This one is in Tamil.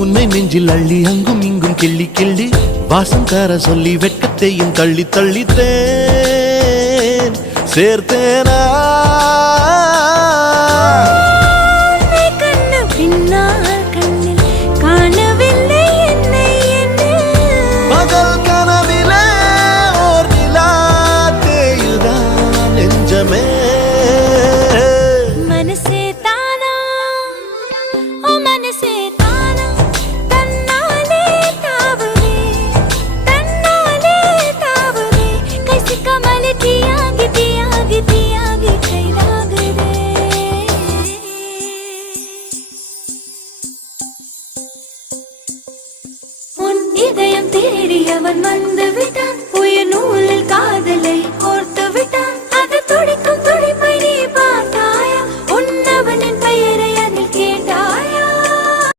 உன்னை நெஞ்சில் அள்ளி அங்கும் இங்கும் கிள்ளி கிள்ளி வாசம் தர சொல்லி வெட்கத்தையும் தள்ளி தள்ளித்தேன் சேர்த்தேனா பகல் கனவிலே ஓர் நிலா தேயுதான் நெஞ்சமே இதயம் தேடியவன் வந்து விட்டான் உயிர் நூலில் காதலை கோர்த்து விட்டான்